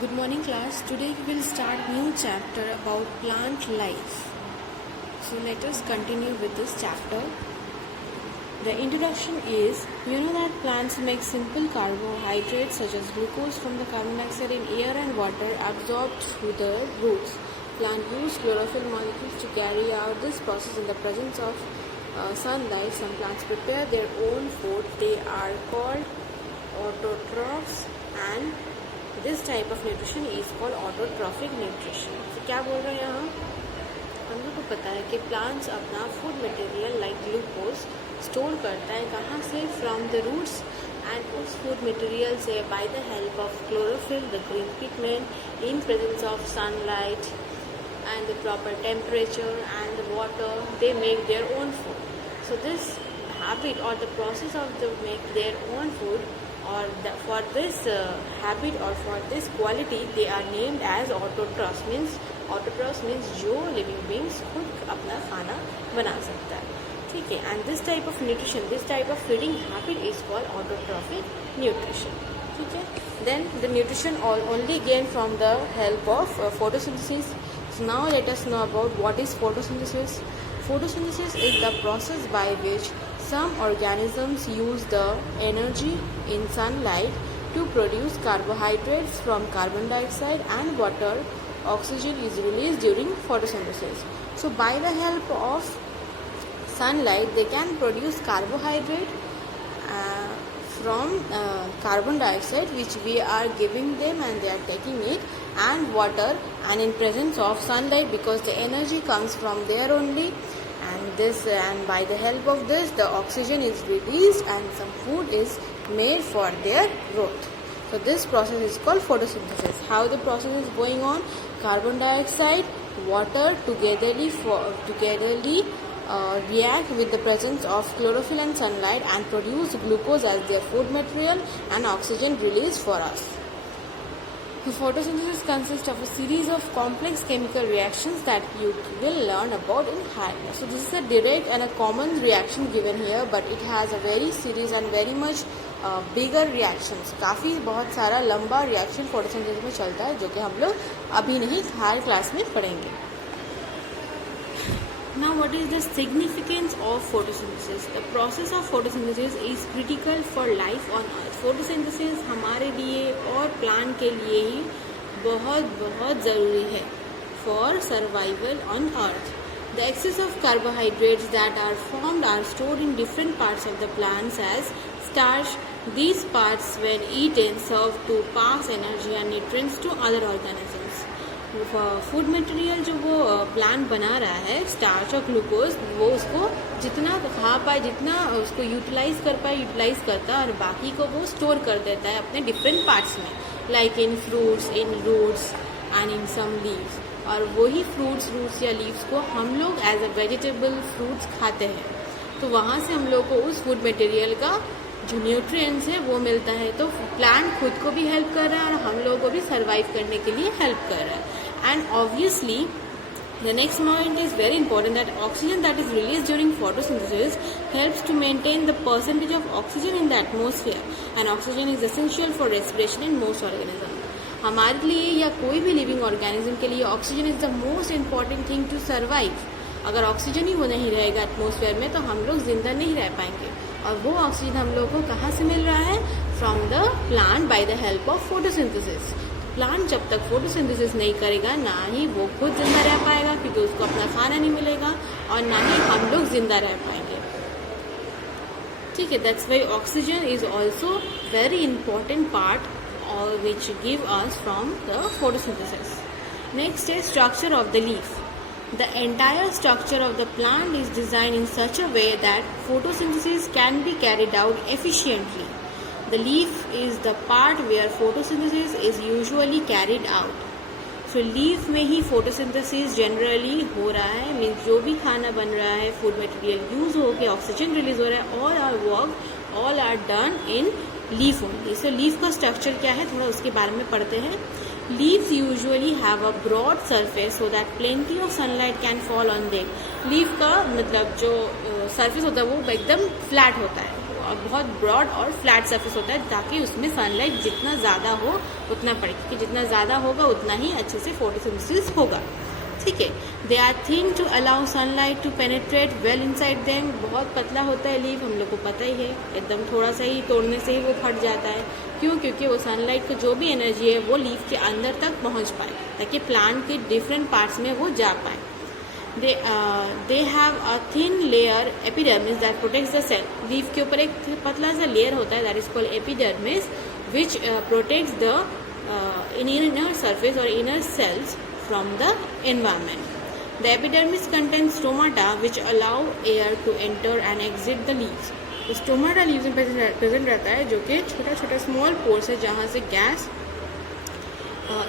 Good morning class. Today we will start new chapter about plant life. So let us continue with this chapter. The introduction is, you know that plants make simple carbohydrates such as glucose from the carbon dioxide in air and water absorbed through the roots. Plant use chlorophyll molecules to carry out this process in the presence of sunlight. Some plants prepare their own food. They are called autotrophs and this type of nutrition is called autotrophic nutrition. तो क्या बोल रहे हैं यहाँ, हम लोग को पता है कि प्लांट्स अपना food material like glucose store करता है कहाँ से, फ्रॉम द रूट्स, एंड उस फूड मटेरियल से by the help of chlorophyll the green pigment in presence of sunlight and the proper temperature and the water they make their own food. So this habit और the process of the make their own food or for this habit or for this quality they are named as autotrophs. means जो living beings खुद अपना खाना बना सकता है, ठीक है. And this type of nutrition, this type of feeding habit is called autotrophic nutrition, ठीक है. Then the nutrition only gained from the help of photosynthesis. So now let us know about what is photosynthesis. Photosynthesis is the process by which some organisms use the energy in sunlight to produce carbohydrates. From carbon dioxide and water, oxygen is released during photosynthesis. So by the help of sunlight they can produce carbohydrate from carbon dioxide which we are giving them and they are taking it, and water, and in presence of sunlight because the energy comes from there only, and by the help of this the oxygen is released and some food is made for their growth. So this process is called photosynthesis. How the process is going on? Carbon dioxide, water togetherly react with the presence of chlorophyll and sunlight and produce glucose as their food material and oxygen released for us. So photosynthesis consists of a series of complex chemical reactions that you will learn about in higher class. So this is a direct and a common reaction given here, but it has a very series and very much bigger reactions. काफ़ी बहुत सारा लंबा reaction photosynthesis में चलता है जो कि हम लोग अभी नहीं हायर क्लास में पढ़ेंगे. Now what is the significance of photosynthesis? The process of photosynthesis is critical for life on earth. Photosynthesis हमारे लिए और प्लांट के लिए ही बहुत बहुत ज़रूरी है for survival on earth. The excess of carbohydrates that are formed are stored in different parts of the plants as starch. These parts when eaten serve to pass energy and nutrients to other organisms. Food material जो वो plant बना रहा है, starch और glucose, वो उसको जितना खा पाए, जितना उसको यूटिलाइज कर पाए यूटिलाइज करता है और बाकी को वो स्टोर कर देता है अपने डिफरेंट पार्ट्स में, like in fruits, in roots and in some leaves. और वही रूट्स या लीव्स को हम लोग एज अ वेजिटेबल फ्रूट्स खाते हैं, तो वहाँ से हम लोग को उस फूड मटेरियल का जो न्यूट्रिएंट्स है वो मिलता है. तो प्लांट खुद को भी हेल्प कर रहा है और हम लोगों को भी सर्वाइव करने के लिए हेल्प कर रहा है. And obviously the next point is very important, that oxygen that is released during photosynthesis helps to maintain the percentage of oxygen in the atmosphere, and oxygen is essential for respiration in most organisms. हमारे लिए या कोई भी living organism के लिए oxygen is the most important thing to survive. अगर oxygen ही वो नहीं रहेगा एटमोसफेयर में तो हम लोग जिंदा नहीं रह पाएंगे. और वो ऑक्सीजन हम लोग को कहाँ से मिल रहा है? From the plant by the help of photosynthesis. Plant जब तक फोटोसिंथेसिस नहीं करेगा ना ही वो खुद जिंदा रह पाएगा, क्योंकि उसको अपना खाना नहीं मिलेगा, और ना ही हम लोग जिंदा रह पाएंगे, ठीक है. That's why oxygen is also very important part which give us from the photosynthesis. Next is structure of the leaf. The entire structure of the plant is designed in such a way that photosynthesis can be carried out efficiently. The leaf is the part where photosynthesis is usually carried out. So leaf में ही photosynthesis generally हो रहा है, means जो भी खाना बन रहा है, फूड मटेरियल यूज हो के ऑक्सीजन रिलीज हो रहा है, all our work all are done in leaf only. So leaf का स्ट्रक्चर क्या है, थोड़ा उसके बारे में पढ़ते हैं. Leaves usually have a broad surface so that plenty of sunlight can fall on them. Leaf का मतलब जो surface होता है वो एकदम flat होता है, और बहुत ब्रॉड और फ्लैट सरफेस होता है ताकि उसमें सनलाइट जितना ज़्यादा हो उतना पड़े, क्योंकि जितना ज़्यादा होगा उतना ही अच्छे से फोटोसिंथेसिस होगा। ठीक है। They are thin to allow sunlight to penetrate well inside them. बहुत पतला होता है लीफ, हम लोग को पता ही है, एकदम थोड़ा सा ही तोड़ने से ही वो फट जाता है। क्यों? क्योंकि वो सनलाइट को जो भी एनर्जी है वो लीफ के अंदर तक पहुंच पाए, ताकि प्लांट के डिफरेंट पार्ट्स में वो जा पाए। They have a thin layer epidermis that protects the cell. Leaf के ऊपर एक पतला सा लेयर होता है, that is called epidermis, which protects the inner surface or inner cells from the environment. The epidermis contains stomata which allow air to enter and exit the leaves. तो stomata leaves में present रहता है, जो कि छोटा छोटा small pores है जहाँ से गैस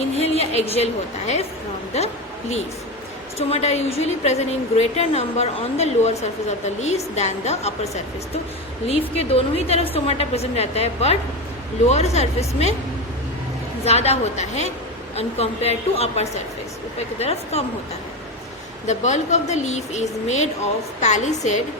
इनहेल या एक्सहेल होता है from the leaves. Stomata are usually present in greater number on the lower surface of the leaves than the upper surface. तो लीफ के दोनों ही तरफ स्टोमाटा प्रेजेंट रहता है, बट लोअर सरफेस में ज़्यादा होता है on compared to upper surface. ऊपर की तरफ कम होता है. The bulk of the leaf is made of palisade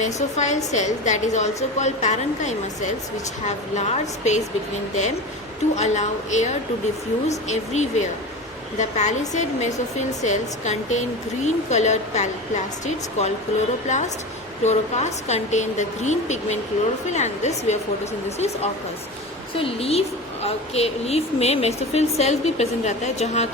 mesophyll cells, that is also called parenchyma cells, which have large space between them to allow air to diffuse everywhere. The palisade mesophyll cells contain green colored plastids called chloroplast. Chloroplasts contain the green pigment chlorophyll, and this where photosynthesis occurs. So leaf में mesophyll cells भी present रहता है, जहाँ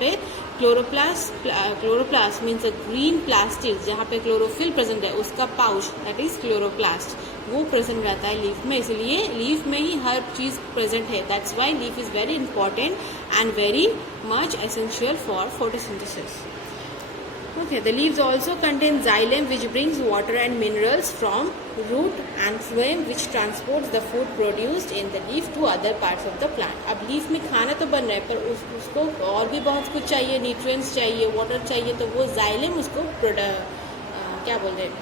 पे chloroplast means green plastid, जहाँ पे chlorophyll present है उसका पाउच, दैट इज क्लोरोप्लास्ट, वो प्रेजेंट रहता है लीफ में. इसलिए लीफ में ही हर चीज़ प्रेजेंट है. That's why leaf is very important and very much essential for photosynthesis. Okay, the leaves also contain xylem, which brings water and minerals from root, and phloem, which transports the food produced in the leaf to other parts of the plant. अब leaf में खाना तो बन रहा है, पर उसको और भी बहुत कुछ चाहिए, न्यूट्रिएंट्स चाहिए, वाटर चाहिए, तो वो xylem उसको क्या बोल रहे हैं,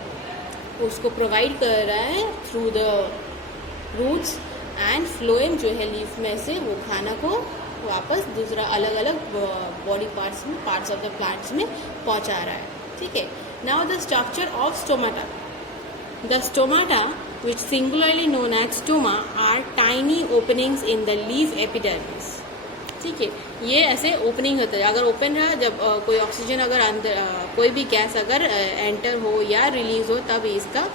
उसको प्रोवाइड कर रहा है through the roots, and phloem जो है लीफ में से वो खाना को वापस दूसरा अलग अलग body parts of the plants में पहुंचा रहा है. ठीक है. Now the structure of stomata. The stomata, which singularly known as stoma, are tiny openings in the leaf epidermis. ठीक है. ये ऐसे ओपनिंग होता है, अगर ओपन रहा, जब कोई ऑक्सीजन अगर अंदर कोई भी गैस अगर एंटर हो या रिलीज हो, तब इसका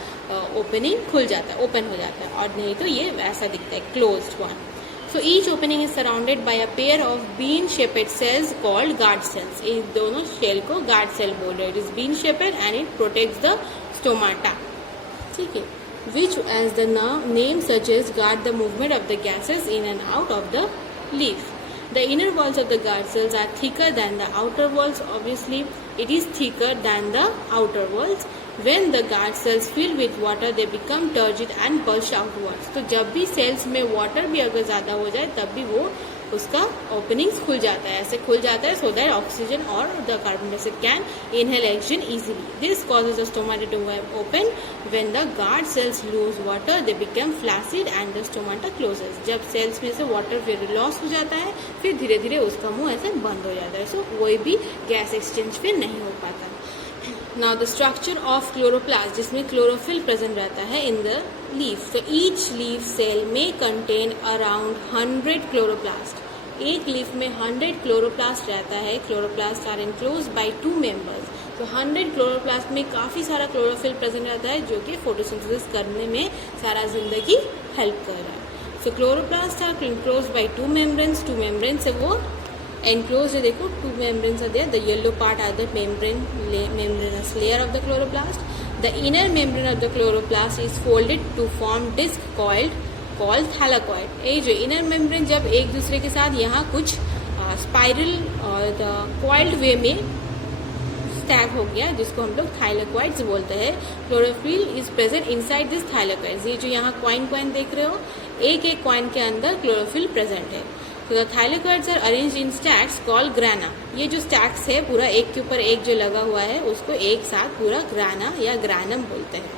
ओपनिंग खुल जाता है, ओपन हो जाता है, और नहीं तो ये ऐसा दिखता है, closed one. So each opening is surrounded by a pair of bean-shaped cells called guard cells. इन दोनों शेल को guard cell बोल रहे हैं. It is bean-shaped and it protects the stomata. ठीक है. Which, as the name suggests, guard the movement of the gases in and out of the leaf. The inner walls of the guard cells are thicker than the outer walls. Obviously, it is thicker than the outer walls. When the guard cells fill with water, they become turgid and bulge outwards. तो जब भी sales में water भी अगर ज़्यादा हो जाए, तब भी वो उसका ओपनिंग्स खुल जाता है, ऐसे खुल जाता है, so that oxygen or the carbon dioxide can inhale oxygen easily. This causes the stomata to open. When the guard cells lose water, they become flaccid and the stomata closes. जब sales में से water फिर loss हो जाता है, फिर धीरे धीरे उसका मुंह ऐसे बंद हो जाता है, सो कोई भी गैस एक्सचेंज फिर नहीं हो पाता. Now the structure of chloroplast, जिसमें chlorophyll present रहता है in the leaf. So each leaf cell may contain around 100 chloroplast. एक लीफ में 100 क्लोरोप्लास्ट रहता है. Chloroplast are enclosed by 2 members. तो 100 क्लोरोप्लास्ट में काफ़ी सारा क्लोरोफिल प्रेजेंट रहता है, जो कि फोटोसिंथेसिस करने में सारा जिंदगी हेल्प कर रहा है. सो chloroplast are enclosed by 2 membranes. 2 membranes से वो enclosed है. देखो 2 membranes are there. The yellow part are the membranous layer of the chloroplast. The inner membrane of the chloroplast is folded to form disc called thylakoid. ये जो inner membrane जब एक दूसरे के साथ यहाँ कुछ स्पाइरल और द coiled वे में स्टैक हो गया, जिसको हम लोग थाइलेकोइड्स बोलते हैं. Chlorophyll is present inside this thylakoids. ये जो यहाँ कॉइन देख रहे हो, एक एक कॉइन के अंदर क्लोरोफिल प्रेजेंट है. तो the thylakoids are arranged in stacks called grana. ये जो स्टैक्स है पूरा एक के ऊपर एक जो लगा हुआ है, उसको एक साथ पूरा ग्राना या ग्रानम बोलते हैं.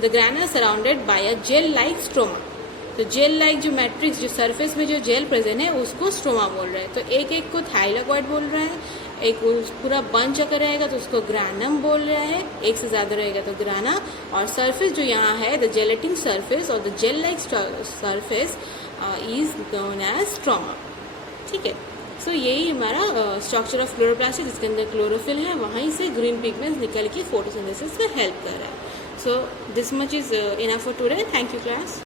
The ग्राना surrounded by a gel like stroma. तो जेल लाइक जो मैट्रिक्स, जो सरफेस में जो जेल प्रेजेंट है उसको स्ट्रोमा बोल रहे हैं। तो एक एक को थाइलाकॉइड बोल रहा है, एक पूरा बंच अगर रहेगा तो उसको ग्रानम बोल रहा है, एक से ज़्यादा रहेगा तो ग्राना। और सरफेस जो यहाँ है द जेलेटिन सरफेस और the gel like surface is known as stroma. ठीक है, सो यही हमारा स्ट्रक्चर ऑफ क्लोरोप्लास्ट है जिसके अंदर क्लोरोफिल है, वहीं से ग्रीन पिगमेंट्स निकल के फोटोसिंथेसिस में हेल्प कर रहा है। So this much is enough for today. Thank you class.